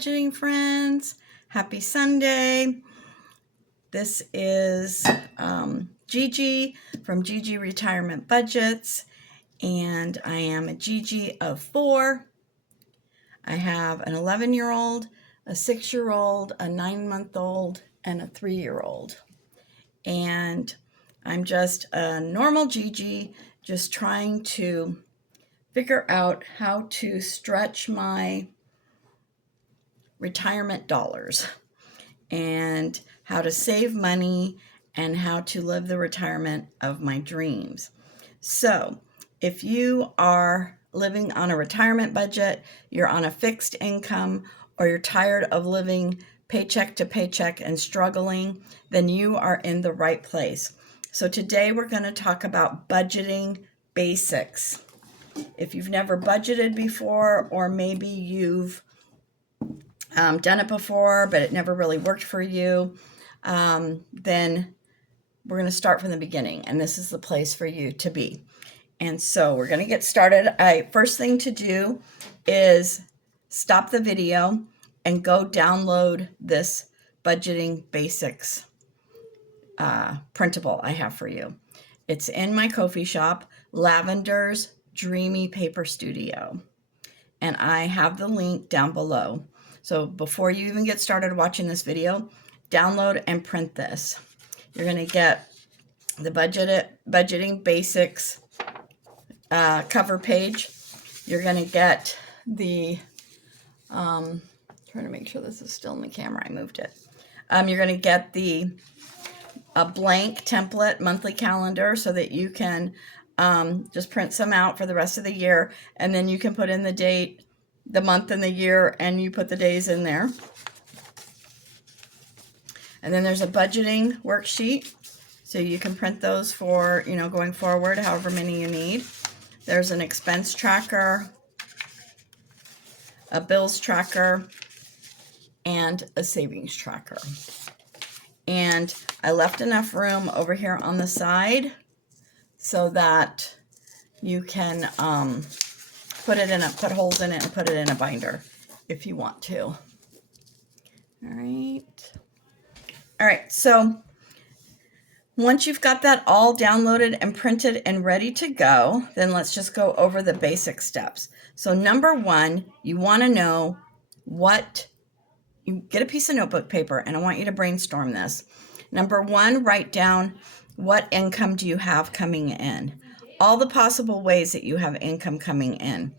budgeting friends. Happy Sunday. This is Gigi from Gigi Retirement Budgets, and I am a Gigi of 4. I have an 11-year-old, a 6-year-old, a 9-month-old, and a 3-year-old. And I'm just a normal Gigi, just trying to figure out how to stretch my retirement dollars and how to save money and how to live the retirement of my dreams. So if you are living on a retirement budget, you're on a fixed income, or you're tired of living paycheck to paycheck and struggling, then you are in the right place. So today we're going to talk about budgeting basics. If you've never budgeted before, or maybe you've done it before, but it never really worked for you, then we're going to start from the beginning, and this is the place for you to be. And so we're going to get started. First thing to do is stop the video and go download this budgeting basics printable I have for you. It's in my Ko-fi shop, Lavender's Dreamy Paper Studio, and I have the link down below. So before you even get started watching this video, download and print this. You're going to get the budgeting basics cover page. You're going to get the, trying to make sure this is still in the camera, I moved it. You're going to get a blank template monthly calendar so that you can just print some out for the rest of the year, and then you can put in the date, the month and the year, and you put the days in there. And then there's a budgeting worksheet, so you can print those for, going forward, however many you need. There's an expense tracker, a bills tracker, and a savings tracker. And I left enough room over here on the side so that you can put holes in it and put it in a binder if you want to. All right, so once you've got that all downloaded and printed and ready to go, then let's just go over the basic steps. So number 1, you want to know you get a piece of notebook paper, and I want you to brainstorm this. Number 1, write down what income do you have coming in. All the possible ways that you have income coming in.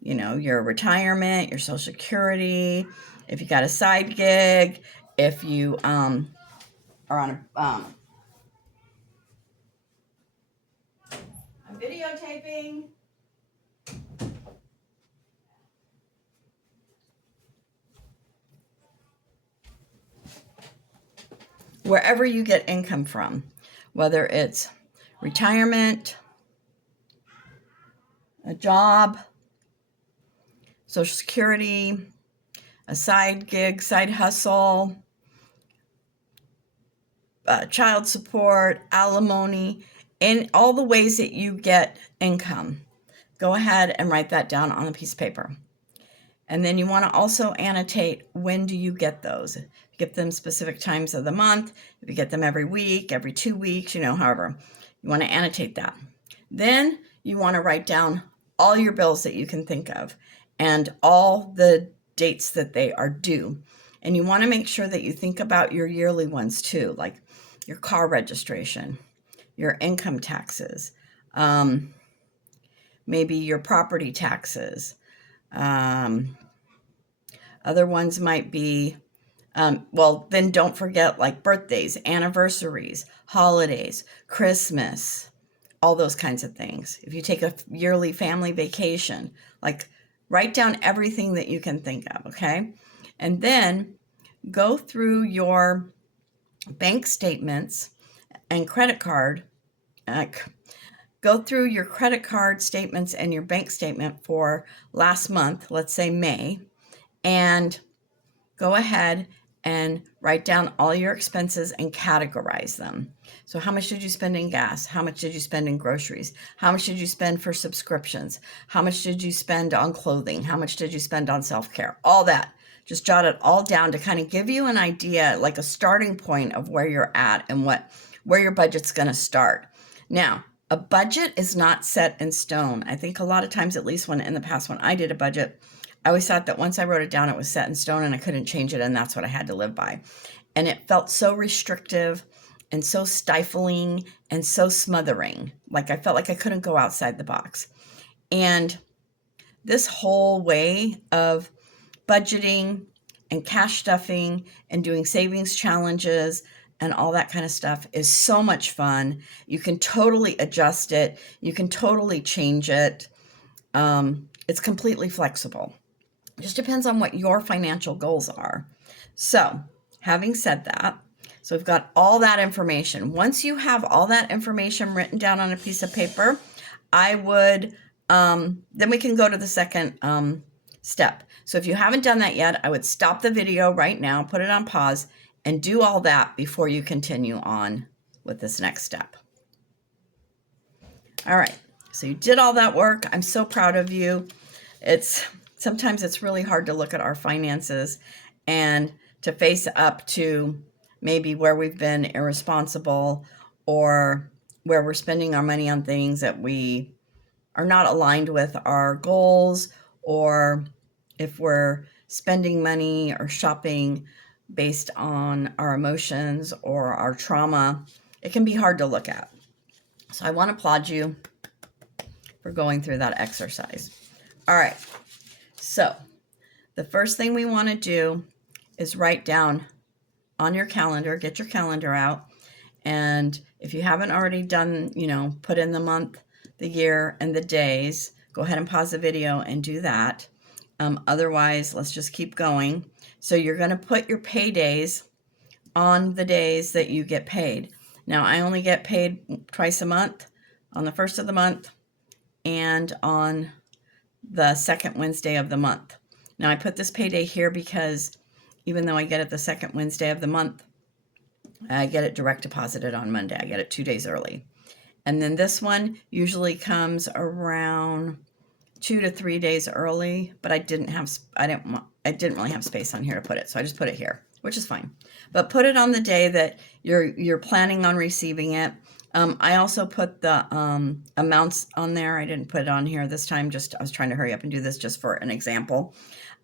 Your retirement, your Social Security, if you got a side gig, if you are on I'm videotaping. Wherever you get income from, whether it's retirement, a job, Social Security, a side gig, side hustle, child support, alimony, in all the ways that you get income. Go ahead and write that down on a piece of paper. And then you want to also annotate, when do you get those? If you get them specific times of the month, if you get them every week, every 2 weeks, however, you want to annotate that. Then you want to write down all your bills that you can think of and all the dates that they are due. And you want to make sure that you think about your yearly ones too, like your car registration, your income taxes, maybe your property taxes. Other ones might be, then don't forget like birthdays, anniversaries, holidays, Christmas, all those kinds of things. If you take a yearly family vacation, like write down everything that you can think of, okay? And then go through your bank statements and credit card, go through your credit card statements and your bank statement for last month, let's say May, and go ahead and write down all your expenses and categorize them. So how much did you spend in gas? How much did you spend in groceries? How much did you spend for subscriptions? How much did you spend on clothing? How much did you spend on self-care? All that. just jot it all down to kind of give you an idea, like a starting point of where you're at and where your budget's going to start. Now, a budget is not set in stone. I think a lot of times, at least in the past when I did a budget, I always thought that once I wrote it down, it was set in stone and I couldn't change it, and that's what I had to live by. And it felt so restrictive and so stifling and so smothering. Like I felt like I couldn't go outside the box. And this whole way of budgeting and cash stuffing and doing savings challenges and all that kind of stuff is so much fun. You can totally adjust it. You can totally change it. It's completely flexible. It just depends on what your financial goals are. So, having said that, so we've got all that information. Once you have all that information written down on a piece of paper, I would, then we can go to the second step. So if you haven't done that yet, I would stop the video right now, put it on pause, and do all that before you continue on with this next step. All right, so you did all that work. I'm so proud of you. Sometimes it's really hard to look at our finances and to face up to maybe where we've been irresponsible or where we're spending our money on things that we are not aligned with our goals, or if we're spending money or shopping based on our emotions or our trauma. It can be hard to look at. So I want to applaud you for going through that exercise. All right. So the first thing we want to do is write down on your calendar, get your calendar out. And if you haven't already done, put in the month, the year, and the days, go ahead and pause the video and do that. Otherwise, let's just keep going. So you're going to put your paydays on the days that you get paid. Now, I only get paid twice a month, on the first of the month and on the second Wednesday of the month. Now, I put this payday here because even though I get it the second Wednesday of the month, I get it direct deposited on Monday. I get it 2 days early. And then this one usually comes around 2 to 3 days early, but I didn't really have space on here to put it, so I just put it here, which is fine. But put it on the day that you're planning on receiving it. I also put the amounts on there. I didn't put it on here this time. I was trying to hurry up and do this just for an example.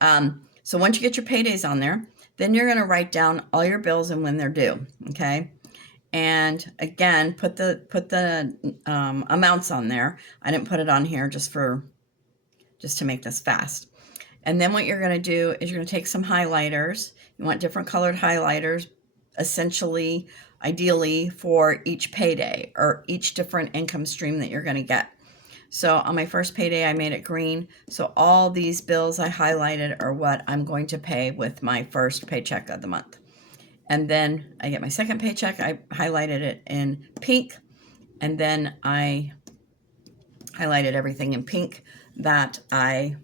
So once you get your paydays on there, then you're going to write down all your bills and when they're due. Okay. And again, put the amounts on there. I didn't put it on here just to make this fast. And then what you're going to do is you're going to take some highlighters. You want different colored highlighters, essentially, ideally, for each payday or each different income stream that you're going to get. So on my first payday, I made it green. So all these bills I highlighted are what I'm going to pay with my first paycheck of the month. And then I get my second paycheck. I highlighted it in pink. And then I highlighted everything in pink that I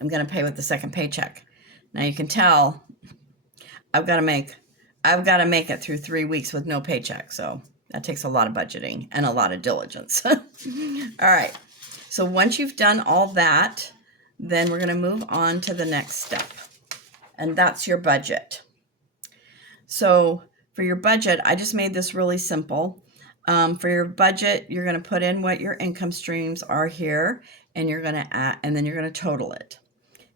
am going to pay with the second paycheck. Now you can tell I've got to make it through 3 weeks with no paycheck. So that takes a lot of budgeting and a lot of diligence. All right. So once you've done all that, then we're going to move on to the next step. And that's your budget. So for your budget, I just made this really simple. For your budget, you're going to put in what your income streams are here, and you're going to add, and then you're going to total it.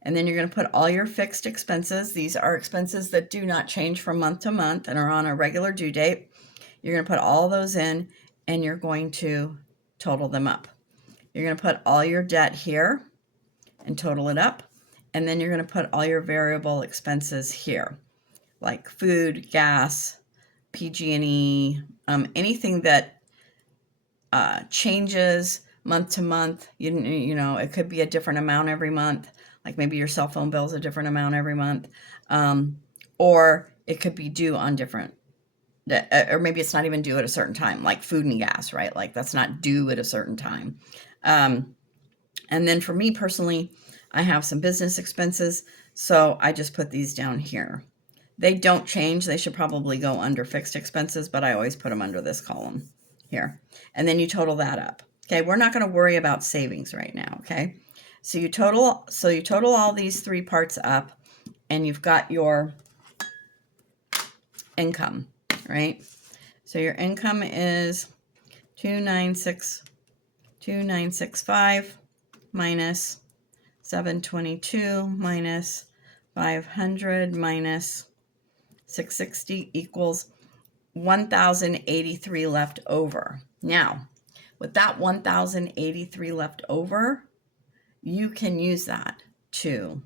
And then you're going to put all your fixed expenses. These are expenses that do not change from month to month and are on a regular due date. You're going to put all those in, and you're going to total them up. You're going to put all your debt here and total it up. And then you're going to put all your variable expenses here, like food, gas, PG&E, anything that changes month to month. You know, it could be a different amount every month, like maybe your cell phone bill is a different amount every month, or it could be due on different, or maybe it's not even due at a certain time, like food and gas, right? Like that's not due at a certain time. And then for me personally, I have some business expenses, so I just put these down here. They don't change. They should probably go under fixed expenses, but I always put them under this column here. And then you total that up. Okay, we're not going to worry about savings right now, okay? So you total all these three parts up, and you've got your income, right? So your income is 2965 minus 722 minus 500 minus 660 equals 1,083 left over. Now, with that 1,083 left over, you can use that to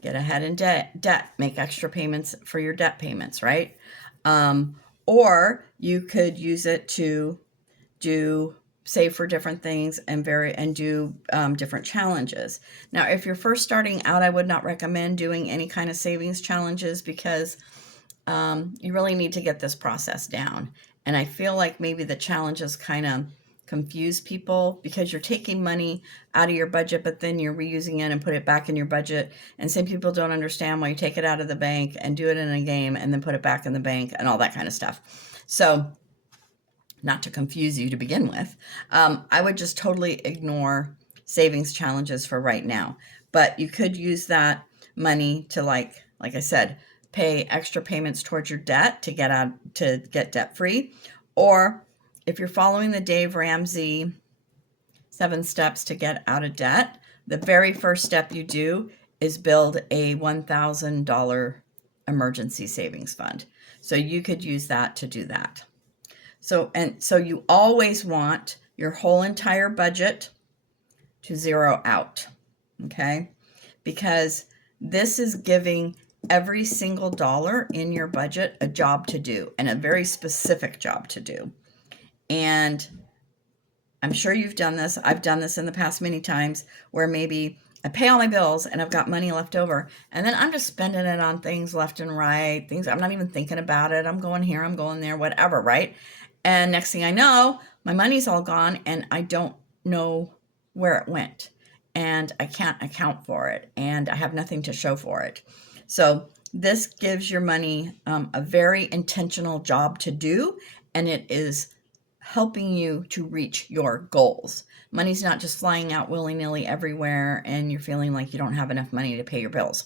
get ahead in debt, make extra payments for your debt payments, right? Or you could use it to save for different things and do different challenges. Now, if you're first starting out, I would not recommend doing any kind of savings challenges because you really need to get this process down. And I feel like maybe the challenges kind of confuse people because you're taking money out of your budget, but then you're reusing it and put it back in your budget. And some people don't understand why you take it out of the bank and do it in a game and then put it back in the bank and all that kind of stuff. So, not to confuse you to begin with, I would just totally ignore savings challenges for right now. But you could use that money to, like I said, pay extra payments towards your debt to get debt free. Or if you're following the Dave Ramsey 7 steps to get out of debt, the very first step you do is build a $1,000 emergency savings fund. So you could use that to do that. So you always want your whole entire budget to zero out, okay? Because this is giving every single dollar in your budget a job to do, and a very specific job to do. And I'm sure you've done this. I've done this in the past many times where maybe I pay all my bills and I've got money left over, and then I'm just spending it on things left and right, things I'm not even thinking about it. I'm going here, I'm going there, whatever, right? And next thing I know, my money's all gone and I don't know where it went, and I can't account for it, and I have nothing to show for it. So this gives your money a very intentional job to do, and it is helping you to reach your goals. Money's not just flying out willy-nilly everywhere and you're feeling like you don't have enough money to pay your bills.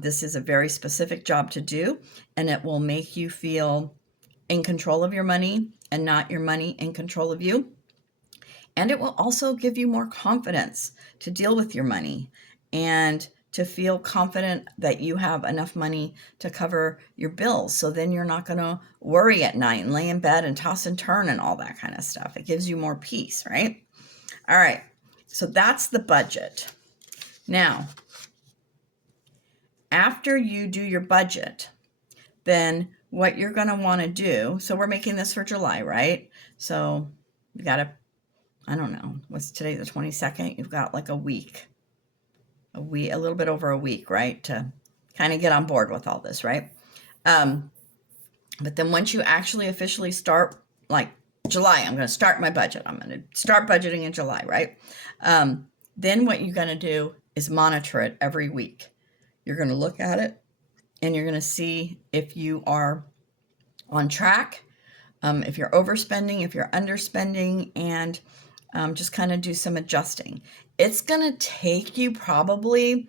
This is a very specific job to do, and it will make you feel in control of your money and not your money in control of you. And it will also give you more confidence to deal with your money and to feel confident that you have enough money to cover your bills. So then you're not going to worry at night and lay in bed and toss and turn and all that kind of stuff. It gives you more peace, right? All right. So that's the budget. Now, after you do your budget, then what you're going to want to do, so we're making this for July, right? So you got to, I don't know, what's today, the 22nd? You've got like a little bit over a week, right? To kind of get on board with all this, right? But then once you actually officially start, like July, I'm going to start my budget. I'm going to start budgeting in July, right? Then what you're going to do is monitor it every week. You're going to look at it and you're going to see if you are on track, if you're overspending, if you're underspending, and just kind of do some adjusting. It's going to take you probably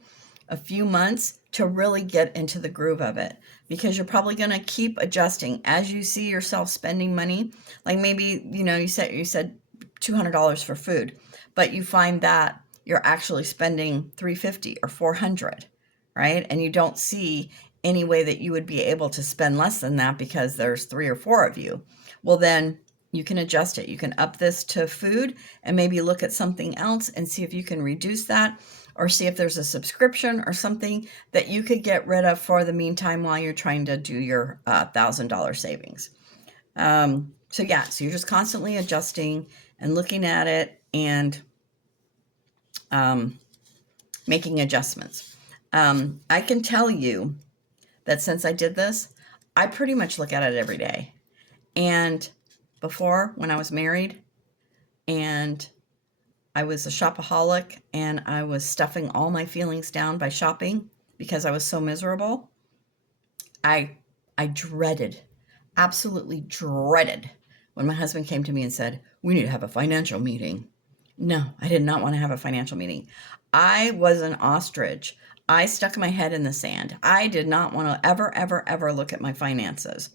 a few months to really get into the groove of it, because you're probably going to keep adjusting as you see yourself spending money. Like maybe, you said $200 for food, but you find that you're actually spending $350 or $400, right? And you don't see any way that you would be able to spend less than that because there's 3 or 4 of you. Well, then you can adjust it. You can up this to food and maybe look at something else and see if you can reduce that, or see if there's a subscription or something that you could get rid of for the meantime while you're trying to do your $1,000 savings. So you're just constantly adjusting and looking at it and making adjustments. I can tell you that since I did this, I pretty much look at it every day. And before, when I was married and I was a shopaholic and I was stuffing all my feelings down by shopping because I was so miserable, I absolutely dreaded when my husband came to me and said, "We need to have a financial meeting." No, I did not want to have a financial meeting. I was an ostrich. I stuck my head in the sand. I did not want to ever look at my finances.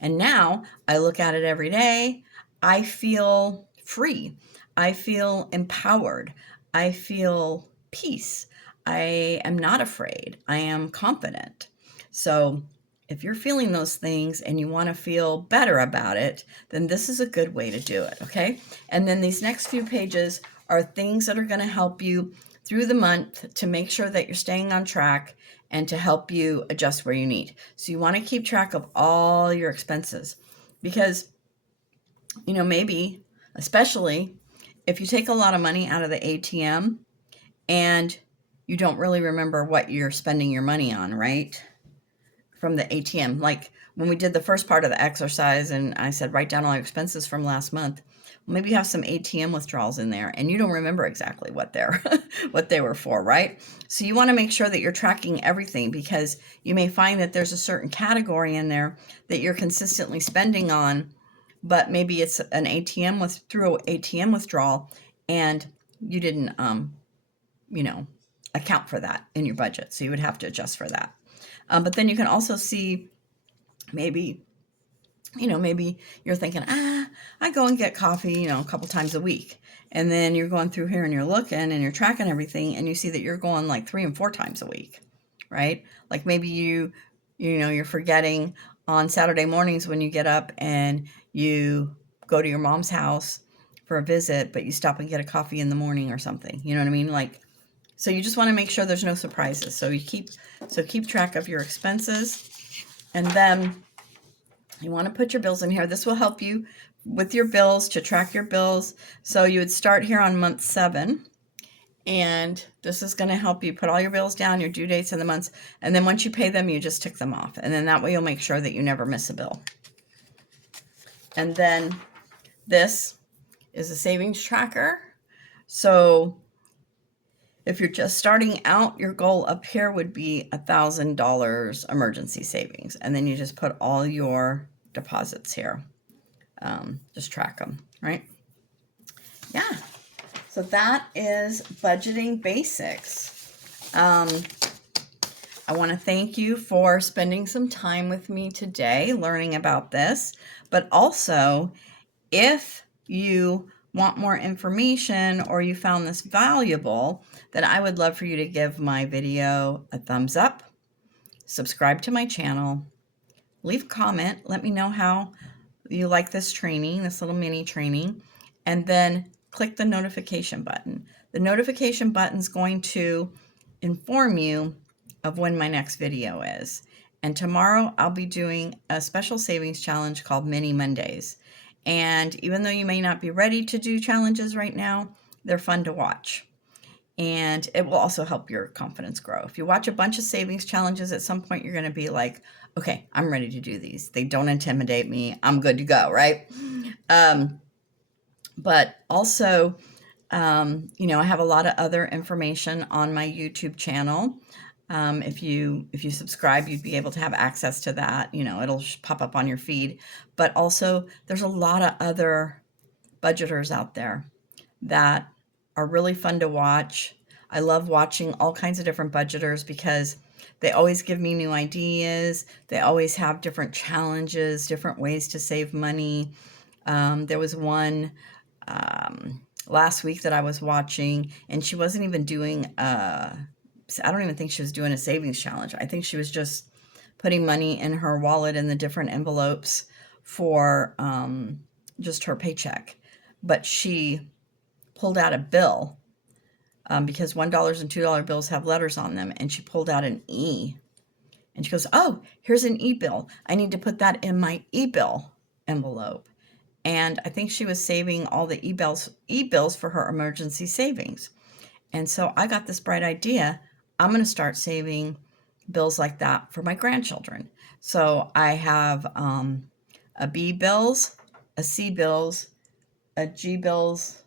And now I look at it every day. I feel free. I feel empowered. I feel peace. I am not afraid. I am confident. So if you're feeling those things and you want to feel better about it, then this is a good way to do it, okay? And then these next few pages are things that are going to help you through the month to make sure that you're staying on track and to help you adjust where you need. So you want to keep track of all your expenses because, maybe, especially if you take a lot of money out of the ATM and you don't really remember what you're spending your money on, right? From the ATM. Like when we did the first part of the exercise and I said, write down all your expenses from last month. Well, maybe you have some ATM withdrawals in there and you don't remember exactly what what they were for, right? So you want to make sure that you're tracking everything because you may find that there's a certain category in there that you're consistently spending on, but maybe it's an through ATM withdrawal and you didn't, account for that in your budget. So you would have to adjust for that. But then you can also see maybe you're thinking, I go and get coffee, a couple times a week. And then you're going through here and you're looking and you're tracking everything and you see that you're going like 3 and 4 times a week, right? Like maybe you're forgetting on Saturday mornings when you get up and you go to your mom's house for a visit, but you stop and get a coffee in the morning or something. You know what I mean? So you just want to make sure there's no surprises. So keep track of your expenses. And then you want to put your bills in here. This will help you with your bills to track your bills. So you would start here on month 7. And this is going to help you put all your bills down, your due dates and the months. And then once you pay them, you just tick them off. And then that way you'll make sure that you never miss a bill. And then this is a savings tracker. So if you're just starting out, your goal up here would be $1,000 emergency savings. And then you just put all your deposits here. Just track them, right? Yeah. So that is budgeting basics. I want to thank you for spending some time with me today learning about this. But also, if you want more information or you found this valuable, then I would love for you to give my video a thumbs up, subscribe to my channel, leave a comment, let me know how you like this training, this little mini training, and then click the notification button. The notification button is going to inform you of when my next video is. And tomorrow I'll be doing a special savings challenge called Mini Mondays. And even though you may not be ready to do challenges right now, they're fun to watch. And it will also help your confidence grow. If you watch a bunch of savings challenges, at some point you're going to be like, okay, I'm ready to do these. They don't intimidate me. I'm good to go, right? But also, I have a lot of other information on my YouTube channel. If you subscribe, you'd be able to have access to that. It'll pop up on your feed. But also, there's a lot of other budgeters out there that are really fun to watch. I love watching all kinds of different budgeters because they always give me new ideas. They always have different challenges, different ways to save money. There was one last week that I was watching, and she wasn't even doing I don't even think she was doing a savings challenge. I think she was just putting money in her wallet in the different envelopes for just her paycheck. But she pulled out a bill because $1 and $2 bills have letters on them, and she pulled out an E. And she goes, oh, here's an e-bill. I need to put that in my e-bill envelope. And I think she was saving all the e-bills for her emergency savings. And so I got this bright idea. I'm going to start saving bills like that for my grandchildren. So I have a B bills, a C bills, a G bills,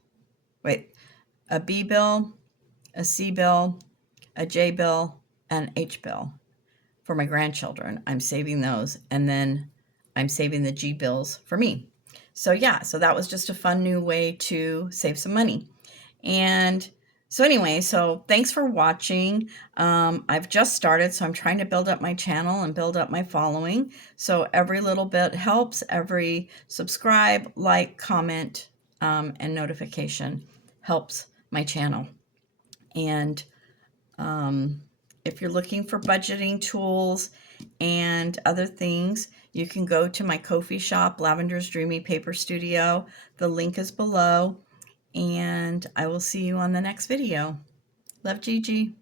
a B bill, a C bill, a J bill, and H bill for my grandchildren. I'm saving those, and then I'm saving the G bills for me. So yeah, so that was just a fun new way to save some money. And So anyway, so thanks for watching. I've just started, so I'm trying to build up my channel and build up my following. So every little bit helps. Every subscribe, like, comment, and notification helps my channel. And if you're looking for budgeting tools and other things, you can go to my Ko-fi shop, Lavender's Dreamy Paper Studio. The link is below, and I will see you on the next video. Love, Gigi.